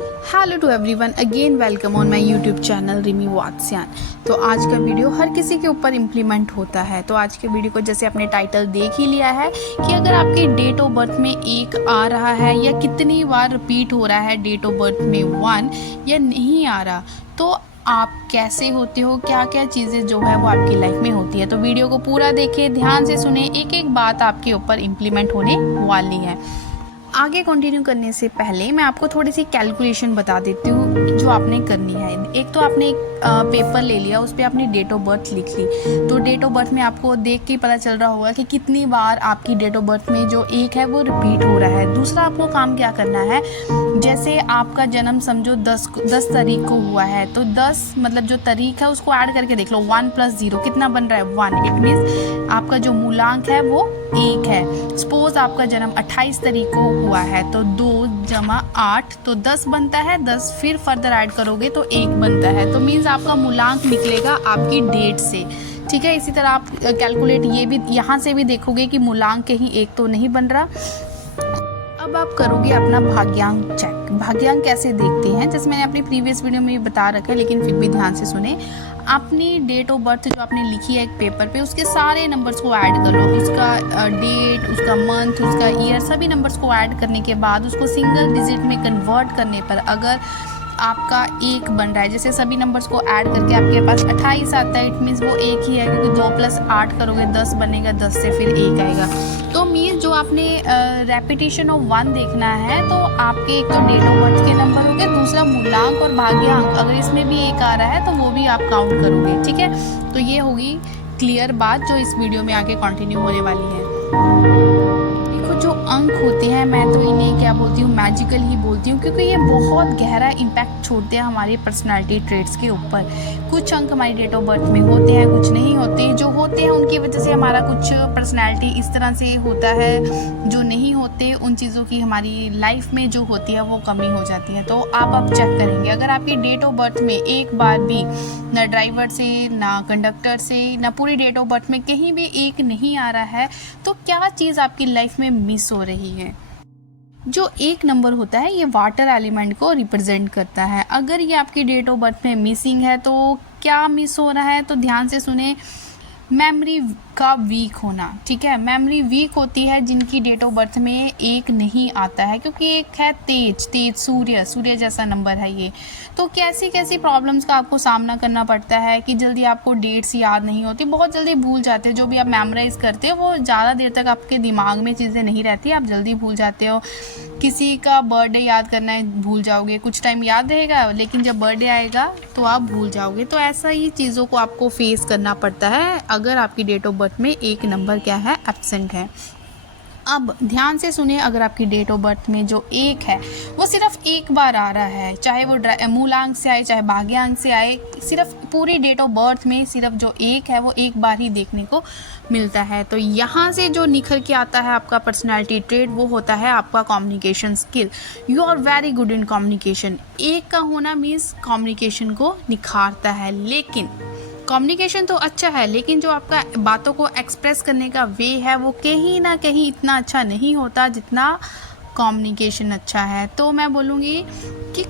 Hello to everyone, again welcome on my YouTube channel Rimi Vatsyayan. तो आज का वीडियो हर किसी के ऊपर इम्प्लीमेंट होता है। तो आज के वीडियो को जैसे आपने टाइटल देख ही लिया है कि अगर आपके डेट ऑफ बर्थ में एक आ रहा है या कितनी बार रिपीट हो रहा है डेट ऑफ बर्थ में वन या नहीं आ रहा, तो आप कैसे होते हो, क्या क्या चीज़ें जो है वो आपकी लाइफ में होती है। तो वीडियो को पूरा देखिए, ध्यान से सुने, एक एक बात आपके ऊपर इम्प्लीमेंट होने वाली है। आगे कंटिन्यू करने से पहले मैं आपको थोड़ी सी कैलकुलेशन बता देती हूँ जो आपने करनी है। एक तो आपने एक पेपर ले लिया, उस पर आपने डेट ऑफ बर्थ लिख ली। तो डेट ऑफ बर्थ में आपको देख के पता चल रहा होगा कि कितनी बार आपकी डेट ऑफ बर्थ में जो एक है वो रिपीट हो रहा है। दूसरा आपको काम क्या करना है, जैसे आपका जन्म समझो 10 तारीख को हुआ है, तो 10 मतलब जो तारीख है उसको ऐड करके देख लो। 1 + 0 कितना बन रहा है, 1। इट मीन्स आपका जो मूलांक है वो 1 है। सपोज आपका जन्म 28 तारीख को हुआ है, तो 2 + 8 तो 10 बनता है। 10 फिर फर्दर ऐड करोगे तो 1 बनता है। तो मीन्स आपका मूलांक निकलेगा आपकी डेट से। ठीक है, इसी तरह आप कैलकुलेट ये भी यहाँ से भी देखोगे कि मूलांक कहीं 1 तो नहीं बन रहा। अब आप करोगे अपना भाग्यांक चेक। भाग्यांक कैसे देखते हैं, जैसे मैंने अपनी प्रीवियस वीडियो में बता रखा है, लेकिन फिर भी ध्यान से सुने। अपनी डेट ऑफ बर्थ जो आपने लिखी है एक पेपर पे, उसके सारे नंबर्स को ऐड कर लो। उसका डेट, उसका मंथ, उसका ईयर, सभी नंबर्स को ऐड करने के बाद उसको सिंगल डिजिट में कन्वर्ट करने पर अगर आपका 1 बन रहा है, जैसे सभी नंबर्स को ऐड करके आपके पास 28 आता है, इट मीन्स वो 1 ही है, क्योंकि 2 + 8 करोगे 10 बनेगा, 10 से फिर 1 आएगा। तो मीन्स जो आपने रेपिटेशन ऑफ 1 देखना है, तो आपके एक तो डेट ऑफ बर्थ के नंबर हो गए, दूसरा मूलांक और भाग्यांक, अगर इसमें भी 1 आ रहा है तो वो भी आप काउंट करोगे। ठीक है, तो ये होगी क्लियर बात जो इस वीडियो में आगे कंटिन्यू होने वाली है। जो अंक होते हैं, मैं तो इन्हें क्या बोलती हूँ, मैजिकल ही बोलती हूँ, क्योंकि ये बहुत गहरा इम्पैक्ट छोड़ते हैं हमारी पर्सनालिटी ट्रेट्स के ऊपर। कुछ अंक हमारी डेट ऑफ बर्थ में होते हैं, कुछ नहीं होते। जो होते हैं उनकी वजह से हमारा कुछ पर्सनालिटी इस तरह से होता है, जो नहीं होते उन चीज़ों की हमारी लाइफ में जो होती है वो कमी हो जाती है। तो आप अब चेक करेंगे, अगर आपकी डेट ऑफ बर्थ में एक बार भी ना ड्राइवर से, ना कंडक्टर से, ना पूरी डेट ऑफ बर्थ में कहीं भी 1 नहीं आ रहा है, तो क्या चीज़ आपकी लाइफ में मिस हो रही है। जो 1 नंबर होता है ये वाटर एलिमेंट को रिप्रेजेंट करता है। अगर ये आपकी डेट ऑफ बर्थ में मिसिंग है तो क्या मिस हो रहा है, तो ध्यान से सुने। मेमोरी का वीक होना। ठीक है, मेमोरी वीक होती है जिनकी डेट ऑफ बर्थ में 1 नहीं आता है, क्योंकि एक है तेज सूर्य जैसा नंबर है ये। तो कैसी कैसी प्रॉब्लम्स का आपको सामना करना पड़ता है कि जल्दी आपको डेट्स याद नहीं होती, बहुत जल्दी भूल जाते हो। जो भी आप मेमोराइज करते हो वो ज़्यादा देर तक आपके दिमाग में चीज़ें नहीं रहती, आप जल्दी भूल जाते हो। किसी का बर्थडे याद करना है, भूल जाओगे, कुछ टाइम याद रहेगा, लेकिन जब बर्थडे आएगा तो आप भूल जाओगे। तो ऐसा ही चीज़ों को आपको फेस करना पड़ता है अगर आपकी डेट ऑफ बर्थ में 1 नंबर क्या है, एब्सेंट है। अब ध्यान से सुनिए, अगर आपकी डेट ऑफ बर्थ में जो 1 है वो सिर्फ 1 बार आ रहा है, चाहे वो मूलांक से आए चाहे भाग्यांक से आए, सिर्फ पूरी डेट ऑफ बर्थ में सिर्फ जो 1 है वो 1 बार ही देखने को मिलता है। तो यहाँ से जो निखर के आता है आपका पर्सनालिटी ट्रेट, वो होता है आपका communication skill. You are very good in communication. 1 का होना मीन्स कम्युनिकेशन को निखारता है, लेकिन कम्युनिकेशन तो अच्छा है, लेकिन जो आपका बातों को एक्सप्रेस करने का वे है वो कहीं ना कहीं इतना अच्छा नहीं होता जितना कम्युनिकेशन अच्छा है। तो मैं बोलूँगी कि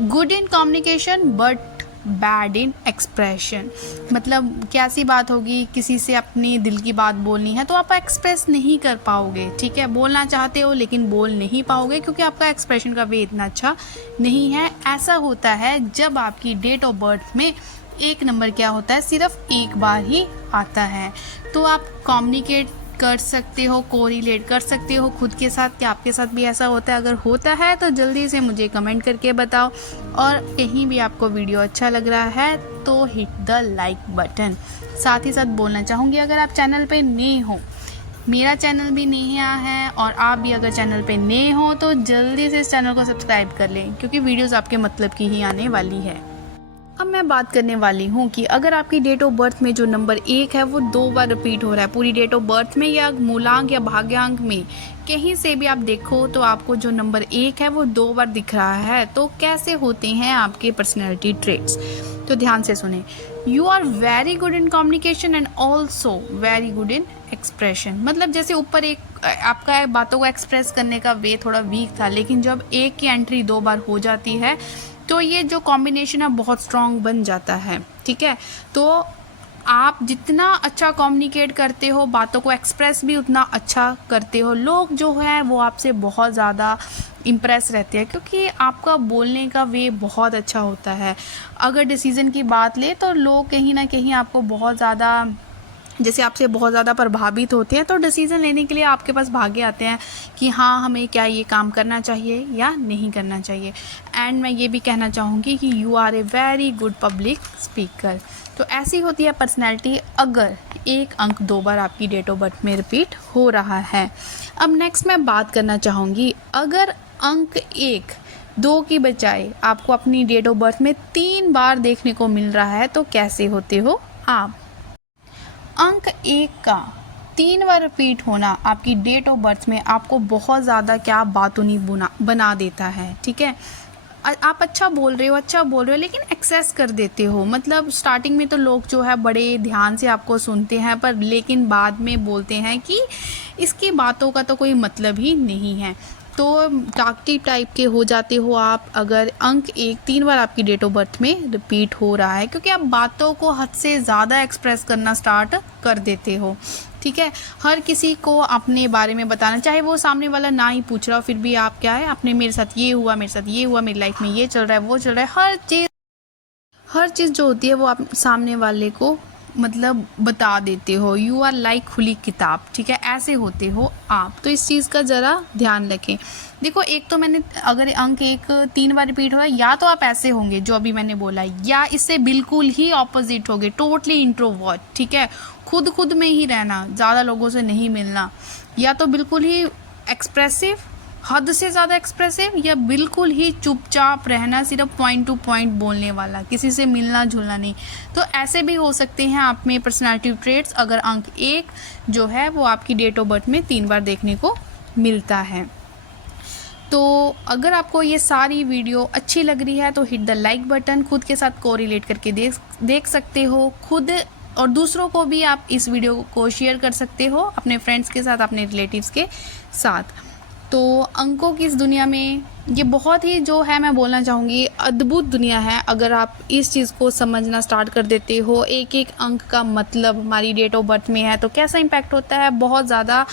good in communication but bad in expression. मतलब कैसी बात होगी, किसी से अपनी दिल की बात बोलनी है तो आप एक्सप्रेस नहीं कर पाओगे। ठीक है, बोलना चाहते हो लेकिन बोल नहीं पाओगे, क्योंकि आपका एक्सप्रेशन का वे इतना अच्छा नहीं है। ऐसा होता है जब आपकी डेट ऑफ बर्थ में 1 नंबर क्या होता है, सिर्फ 1 बार ही आता है। तो आप कम्युनिकेट कर सकते हो, कोरिलेट कर सकते हो खुद के साथ कि आपके साथ भी ऐसा होता है। अगर होता है तो जल्दी से मुझे कमेंट करके बताओ, और कहीं भी आपको वीडियो अच्छा लग रहा है तो हिट द लाइक बटन। साथ ही साथ बोलना चाहूँगी, अगर आप चैनल पे नए हो, मेरा चैनल भी नया है, और आप भी अगर चैनल पे नए हो तो जल्दी से इस चैनल को सब्सक्राइब कर लें, क्योंकि वीडियोज़ आपके मतलब की ही आने वाली है। अब मैं बात करने वाली हूँ कि अगर आपकी डेट ऑफ बर्थ में जो नंबर 1 है वो 2 बार रिपीट हो रहा है पूरी डेट ऑफ बर्थ में, या मूलांक या भाग्यांक में कहीं से भी आप देखो तो आपको जो नंबर 1 है वो 2 बार दिख रहा है, तो कैसे होते हैं आपके पर्सनैलिटी ट्रेट्स। तो ध्यान से सुने। You are very good in communication and also very good in expression. मतलब जैसे ऊपर एक आपका बातों को एक्सप्रेस करने का वे थोड़ा वीक था, लेकिन जब एक की एंट्री 2 बार हो जाती है तो ये जो कॉम्बिनेशन है बहुत स्ट्रॉन्ग बन जाता है। ठीक है, तो आप जितना अच्छा कम्युनिकेट करते हो, बातों को एक्सप्रेस भी उतना अच्छा करते हो, लोग जो है वो आपसे बहुत ज़्यादा इम्प्रेस रहते हैं, क्योंकि आपका बोलने का वे बहुत अच्छा होता है। अगर डिसीज़न की बात ले तो लोग कहीं ना कहीं आपको बहुत ज़्यादा, जैसे आपसे बहुत ज़्यादा प्रभावित होते हैं, तो डिसीज़न लेने के लिए आपके पास भागे आते हैं कि हाँ हमें क्या ये काम करना चाहिए या नहीं करना चाहिए। एंड मैं ये भी कहना चाहूँगी कि you are a very good public speaker. तो ऐसी होती है पर्सनैलिटी अगर एक अंक 2 बार आपकी डेट ऑफ बर्थ में रिपीट हो रहा है। अब नेक्स्ट मैं बात करना चाहूँगी, अगर अंक 1 2 की बजाय आपको अपनी डेट ऑफ बर्थ में 3 बार देखने को मिल रहा है तो कैसे होते हो आप। अंक 1 का 3 बार रिपीट होना आपकी डेट ऑफ बर्थ में आपको बहुत ज़्यादा क्या बातूनी बना देता है। ठीक है, आप अच्छा बोल रहे हो लेकिन एक्सेस कर देते हो। मतलब स्टार्टिंग में तो लोग जो है बड़े ध्यान से आपको सुनते हैं, पर लेकिन बाद में बोलते हैं कि इसकी बातों का तो कोई मतलब ही नहीं है। तो टाकटिव टाइप के हो जाते हो आप अगर अंक 1 3 बार आपकी डेट ऑफ बर्थ में रिपीट हो रहा है, क्योंकि आप बातों को हद से ज़्यादा एक्सप्रेस करना स्टार्ट कर देते हो। ठीक है, हर किसी को अपने बारे में बताना, चाहे वो सामने वाला ना ही पूछ रहा हो, फिर भी आप क्या है अपने मेरे साथ ये हुआ, मेरी लाइफ में ये चल रहा है, वो चल रहा है, हर चीज़ जो होती है वो आप सामने वाले को मतलब बता देते हो। यू आर लाइक खुली किताब। ठीक है, ऐसे होते हो आप, तो इस चीज़ का ज़रा ध्यान रखें। देखो, एक तो मैंने अगर अंक 1 3 बार रिपीट हो रहा है, या तो आप ऐसे होंगे जो अभी मैंने बोला, या इससे बिल्कुल ही ऑपोजिट होंगे, टोटली इंट्रोवर्ट। ठीक है, खुद में ही रहना, ज़्यादा लोगों से नहीं मिलना, या तो बिल्कुल ही एक्सप्रेसिव, हद से ज़्यादा एक्सप्रेसिव, या बिल्कुल ही चुपचाप रहना, सिर्फ पॉइंट टू पॉइंट बोलने वाला, किसी से मिलना जुलना नहीं। तो ऐसे भी हो सकते हैं आप में पर्सनालिटी ट्रेट्स अगर अंक 1 जो है वो आपकी डेट ऑफ बर्थ में 3 बार देखने को मिलता है। तो अगर आपको ये सारी वीडियो अच्छी लग रही है तो हिट द लाइक बटन, खुद के साथ कोरिलेट करके देख सकते हो खुद, और दूसरों को भी आप इस वीडियो को शेयर कर सकते हो अपने फ्रेंड्स के साथ, अपने रिलेटिव्स के साथ। तो अंकों की इस दुनिया में ये बहुत ही जो है मैं बोलना चाहूँगी अद्भुत दुनिया है। अगर आप इस चीज़ को समझना स्टार्ट कर देते हो, एक एक अंक का मतलब हमारी डेट ऑफ बर्थ में है तो कैसा इम्पैक्ट होता है, बहुत ज़्यादा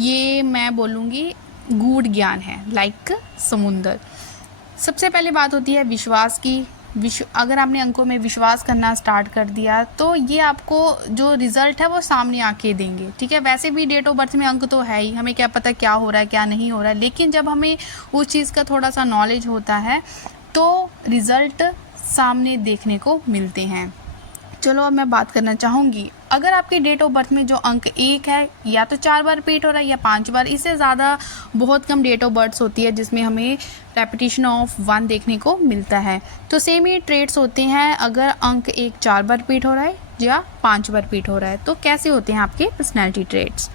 ये मैं बोलूँगी गूढ़ ज्ञान है, लाइक समुंदर। सबसे पहले बात होती है विश्वास की। अगर आपने अंकों में विश्वास करना स्टार्ट कर दिया तो ये आपको जो रिज़ल्ट है वो सामने आके देंगे। ठीक है, वैसे भी डेट ऑफ बर्थ में अंक तो है ही, हमें क्या पता क्या हो रहा है क्या नहीं हो रहा है, लेकिन जब हमें उस चीज़ का थोड़ा सा नॉलेज होता है तो रिज़ल्ट सामने देखने को मिलते हैं। चलो अब मैं बात करना चाहूँगी, अगर आपकी डेट ऑफ बर्थ में जो अंक 1 है या तो 4 बार रिपीट हो रहा है या 5 बार, इससे ज़्यादा बहुत कम डेट ऑफ बर्थ होती है जिसमें हमें रेपिटेशन ऑफ 1 देखने को मिलता है। तो सेम ही ट्रेट्स होते हैं अगर अंक 1 4 बार रिपीट हो रहा है या 5 बार रिपीट हो रहा है, तो कैसे होते हैं आपके पर्सनैलिटी ट्रेट्स।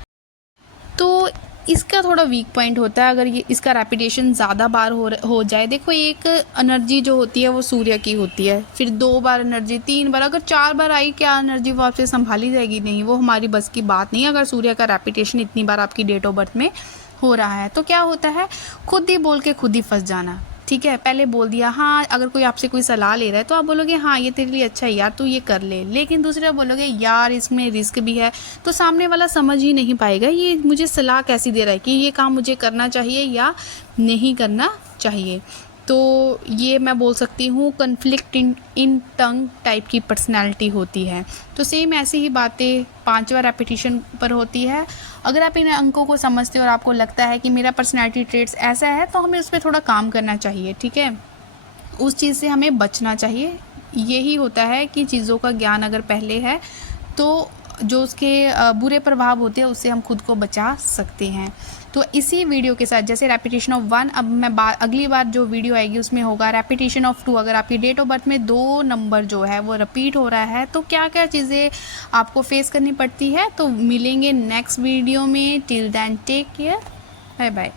तो इसका थोड़ा वीक पॉइंट होता है अगर ये इसका रेपिटेशन ज़्यादा बार हो जाए। देखो, एक एनर्जी जो होती है वो सूर्य की होती है, फिर 2 बार एनर्जी, 3 बार, अगर 4 बार आई क्या एनर्जी वो आपसे संभाली जाएगी? नहीं, वो हमारी बस की बात नहीं। अगर सूर्य का रेपिटेशन इतनी बार आपकी डेट ऑफ बर्थ में हो रहा है तो क्या होता है, खुद ही बोल के खुद ही फंस जाना। ठीक है, पहले बोल दिया, हाँ अगर कोई आपसे कोई सलाह ले रहा है तो आप बोलोगे हाँ ये तेरे लिए अच्छा है यार, तू ये कर ले, लेकिन दूसरा बोलोगे यार इसमें रिस्क भी है, तो सामने वाला समझ ही नहीं पाएगा ये मुझे सलाह कैसी दे रहा है कि ये काम मुझे करना चाहिए या नहीं करना चाहिए। तो ये मैं बोल सकती हूँ कन्फ्लिक्ट इन टंग टाइप की पर्सनैलिटी होती है। तो सेम ऐसी ही बातें 5 बार रेपिटेशन पर होती है। अगर आप इन अंकों को समझते हो और आपको लगता है कि मेरा पर्सनैलिटी ट्रेट्स ऐसा है तो हमें उस पर थोड़ा काम करना चाहिए। ठीक है, उस चीज़ से हमें बचना चाहिए। यही होता है कि चीज़ों का ज्ञान अगर पहले है तो जो उसके बुरे प्रभाव होते हैं उससे हम खुद को बचा सकते हैं। तो इसी वीडियो के साथ जैसे रेपिटेशन ऑफ 1, अब मैं अगली बार जो वीडियो आएगी उसमें होगा रेपिटेशन ऑफ 2। अगर आपकी डेट ऑफ बर्थ में 2 नंबर जो है वो रिपीट हो रहा है तो क्या क्या चीज़ें आपको फेस करनी पड़ती है। तो मिलेंगे नेक्स्ट वीडियो में, till then take care, bye bye.